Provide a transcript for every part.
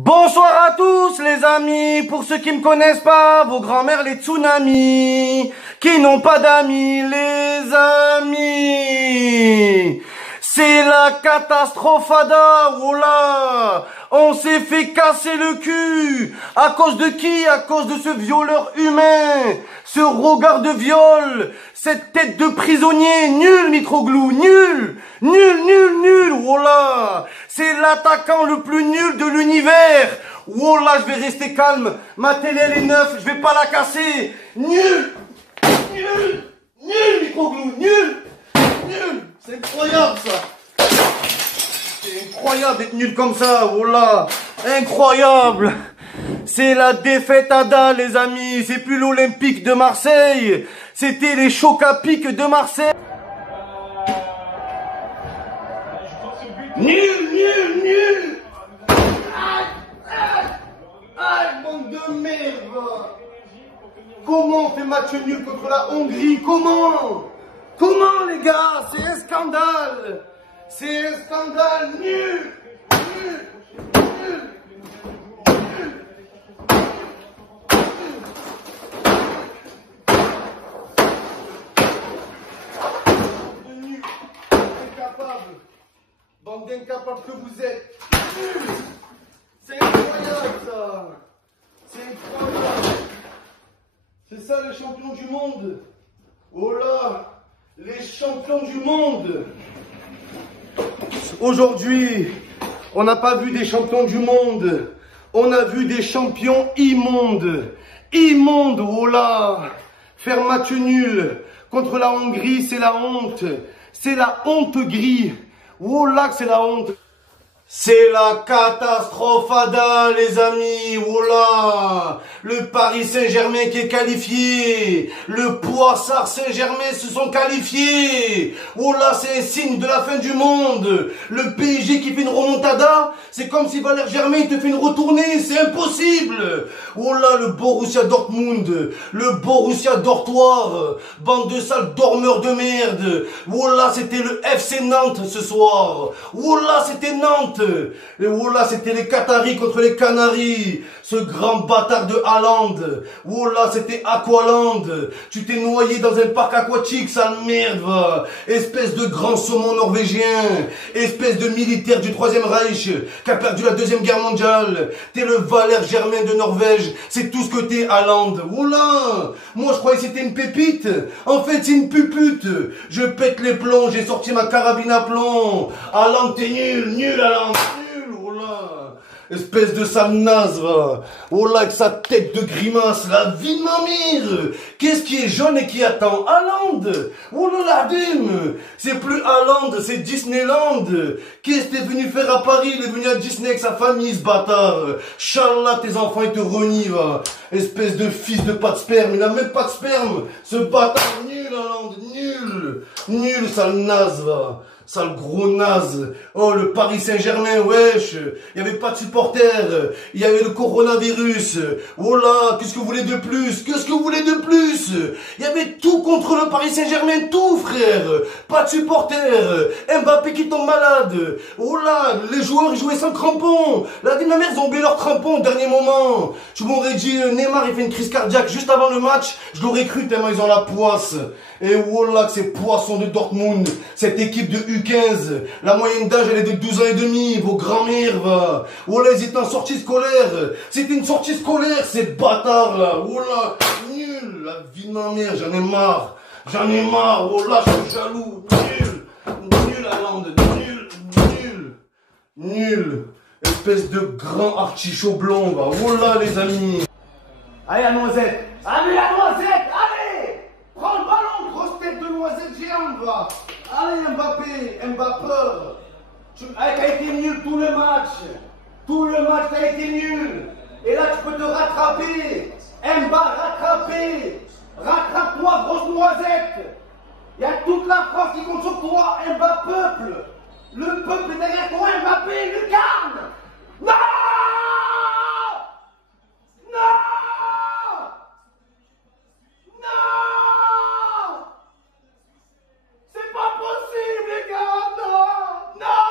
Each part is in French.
Bonsoir à tous les amis, pour ceux qui me connaissent pas, vos grands-mères les tsunamis, qui n'ont pas d'amis les amis. C'est la catastrophada, voilà. On s'est fait casser le cul. À cause de qui? À cause de ce violeur humain, ce regard de viol, cette tête de prisonnier. Nul Mitroglou, nul, voilà. C'est l'attaquant le plus nul de l'univers. Voilà, je vais rester calme. Ma télé elle est neuve, je vais pas la casser. Nul, Mitroglou, nul. C'est incroyable ça. C'est incroyable d'être nul comme ça, voilà. Incroyable. C'est la défaite à dalle, les amis. C'est plus l'Olympique de Marseille. C'était les chocs à pic de Marseille. Nul. Aïe, bande de merde. Comment on fait match nul contre la Hongrie? Comment, les gars? C'est un scandale. C'est un scandale. Nul. Bande d'incapables que vous êtes. C'est incroyable ça. C'est incroyable. C'est ça les champions du monde. Oh là, les champions du monde. Aujourd'hui, on n'a pas vu des champions du monde. On a vu des champions immondes. Immondes, oh là. Faire match nul contre la Hongrie, c'est la honte. C'est la honte gris. Oh là que c'est la honte. C'est la catastrophada, les amis. Voilà. Le Paris Saint-Germain qui est qualifié. Le Poissard Saint-Germain se sont qualifiés. Voilà, c'est un signe de la fin du monde. Le PSG qui fait une remontada, c'est comme si Valère Germain te fait une retournée. C'est impossible. Voilà, le Borussia Dortmund. Le Borussia Dortoir. Bande de sales dormeurs de merde. Voilà, c'était le FC Nantes ce soir. Voilà, c'était Nantes. Et voilà, c'était les Qataris contre les Canaries. Ce grand bâtard de Haaland. Voilà, c'était Aqualand. Tu t'es noyé dans un parc aquatique, sale merde, va. Espèce de grand saumon norvégien. Espèce de militaire du Troisième Reich qui a perdu la Deuxième Guerre mondiale. T'es le Valère Germain de Norvège. C'est tout ce que t'es, Haaland. Voilà. Moi, je croyais que c'était une pépite. En fait, c'est une pupute. Je pète les plombs. J'ai sorti ma carabine à plomb. Haaland, t'es nul, Haaland. Nul, oh là. Espèce de sale naze, va. Oh là, avec sa tête de grimace, la vie de ma mère. Qu'est-ce qui est jaune et qui attend? Haaland. Oh là là, dim. C'est plus Haaland, c'est Disneyland. Qu'est-ce que t'es venu faire à Paris? Il est venu à Disney avec sa famille, ce bâtard. Challah, tes enfants, ils te renient, va. Espèce de fils de pas de sperme. Il n'a même pas de sperme. Ce bâtard, nul, Haaland, nul, sale naze, va. Sale gros naze. Oh, le Paris Saint-Germain, wesh. Il n'y avait pas de supporters. Il y avait le coronavirus. Oh là, qu'est-ce que vous voulez de plus? Il y avait tout contre le Paris Saint-Germain, tout, frère. Pas de supporters. Mbappé qui tombe malade. Oh là, les joueurs, ils jouaient sans crampons. La vie de ma mère, ils ont oublié leurs crampons au dernier moment. Tu m'aurais dit, Neymar, il fait une crise cardiaque juste avant le match. Je l'aurais cru tellement ils ont la poisse. Et voilà que ces poissons de Dortmund, cette équipe de U15, la moyenne d'âge elle est de 12 ans et demi, vos grands-mères, va. Voilà, ils étaient en sortie scolaire. C'était une sortie scolaire, ces bâtards là. Voilà, nul, la vie de ma mère, j'en ai marre. Voilà, je suis jaloux. Nul, Haaland, nul. Espèce de grand artichaut blond, va. Voilà, les amis. Allez, la noisette. Allez. Prends le ballon, grosse tête de noisette géante, va. Allez, Mbappé. T'as été nul tout le match. T'as été nul. Et là, tu peux te rattraper. Rattrape-toi, grosse noisette. Il y a toute la France qui compte sur toi, Mbappé. Le peuple est derrière toi, Mbappé, lucarne. Non! C'est pas possible, les gars! Non!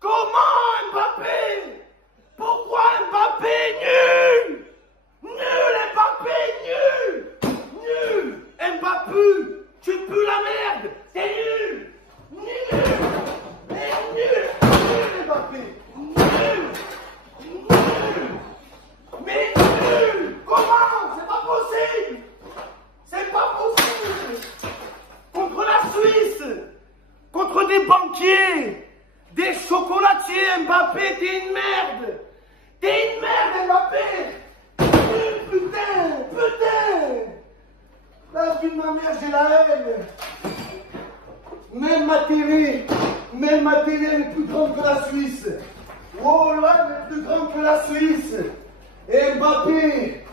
Comment? Mbappé? t'es une merde. T'es une merde, Mbappé. Putain. La vie de ma mère, j'ai la haine. Même ma télé, elle est plus grande que la Suisse. Oh là, elle est plus grande que la Suisse. Et Mbappé,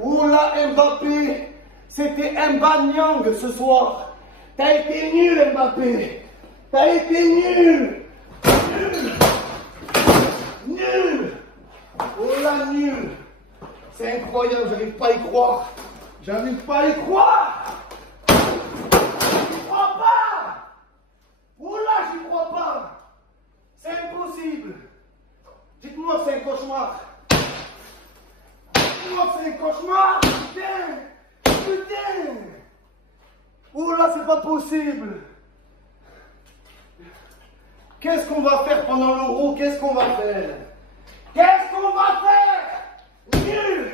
oh là, Mbappé, c'était Mbanyang ce soir. T'as été nul, Mbappé. T'as été nul. Nul. Oh là, nul. C'est incroyable, j'arrive pas à y croire. J'arrive pas à y croire. J'y crois pas. Oh là, j'y crois pas. C'est impossible. Dites-moi que c'est un cauchemar. Dites-moi que c'est un cauchemar. Putain. Oh là, c'est pas possible. Qu'est-ce qu'on va faire pendant l'Euro? Qu'est-ce qu'on va faire? Qu'est-ce qu'on va faire? Nul.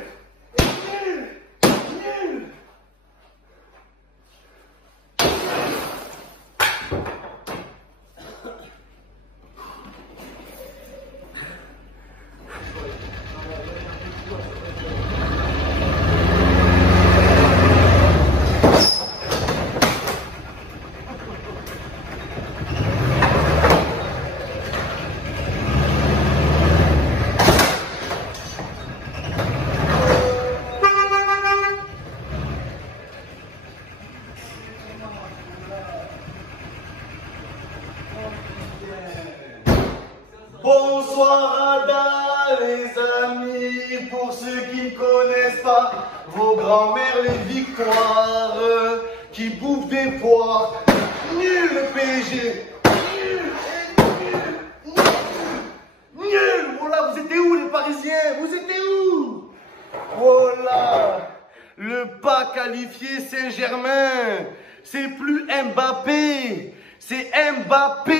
Bonsoir Ada les amis, pour ceux qui ne connaissent pas, vos grands-mères les victoires, qui bouffent des poires, nul le PSG, nul, voilà, vous étiez où les Parisiens, vous étiez où? Voilà, le pas qualifié Saint-Germain, c'est plus Mbappé, c'est Mbappé.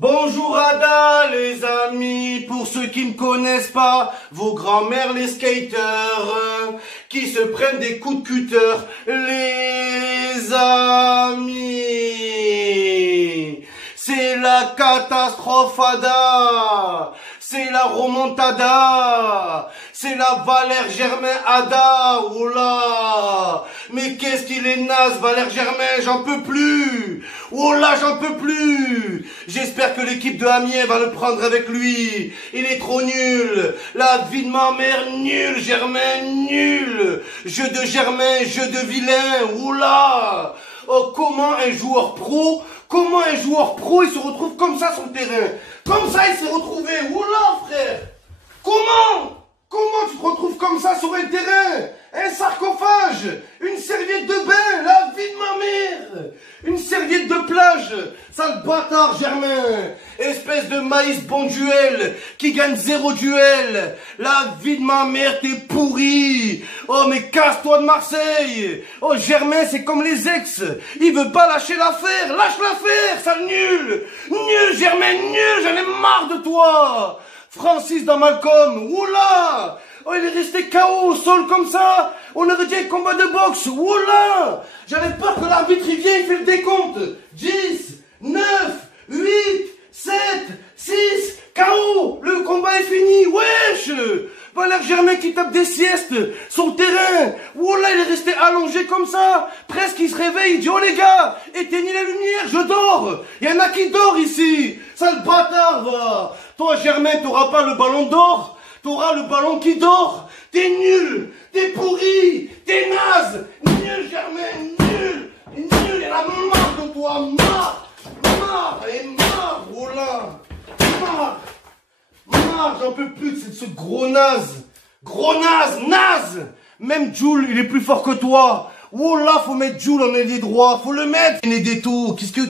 Bonjour Ada les amis, pour ceux qui ne connaissent pas, vos grands-mères les skaters, qui se prennent des coups de cutter, les amis. C'est la catastrophe Ada, c'est la remontada, c'est la Valère Germain Ada, oh là. Mais qu'est-ce qu'il est naze Valère Germain, j'en peux plus. Oh là, j'en peux plus. J'espère que l'équipe de Amiens va le prendre avec lui. Il est trop nul. La vie de ma mère, nul, Germain, nul. Jeu de Germain, jeu de vilain, oh là. Oh, comment un joueur pro il se retrouve comme ça sur le terrain? Comme ça il s'est retrouvé, oh là frère. Comment tu te retrouves comme ça sur un terrain? Un sarcophage, une serviette de bain, la vie de ma mère, une serviette de plage, sale bâtard Germain, espèce de maïs bon duel, qui gagne 0 duel, la vie de ma mère, t'es pourri. Oh mais casse-toi de Marseille. Oh Germain c'est comme les ex, il veut pas lâcher l'affaire, lâche l'affaire, sale nul, Germain, nul, j'en ai marre de toi. Francis dans Malcolm, oula. Oh, il est resté KO au sol comme ça. On aurait dit un combat de boxe. Oula. J'avais peur que l'arbitre il vient, il fait le décompte. 10, 9, 8, 7, 6, KO. Le combat est fini. Wesh. Valère Germain qui tape des siestes sur le terrain. Oula, il est resté allongé comme ça. Presque il se réveille, il dit oh les gars, éteignez la lumière, je dors. Il y en a qui dort ici. Sale bâtard va. Toi Germain, t'auras pas le ballon d'or. T'auras le ballon qui dort. T'es nul, t'es pourri, t'es naze. Nul Germain, nul. Il y en a marre de toi, marre, oh là. Marre, j'en peux plus de ce gros naze. Naze. Même Jules, il est plus fort que toi. Oh là, faut mettre Jules en ailier droit. Faut le mettre, il est des tours. Qu'est-ce que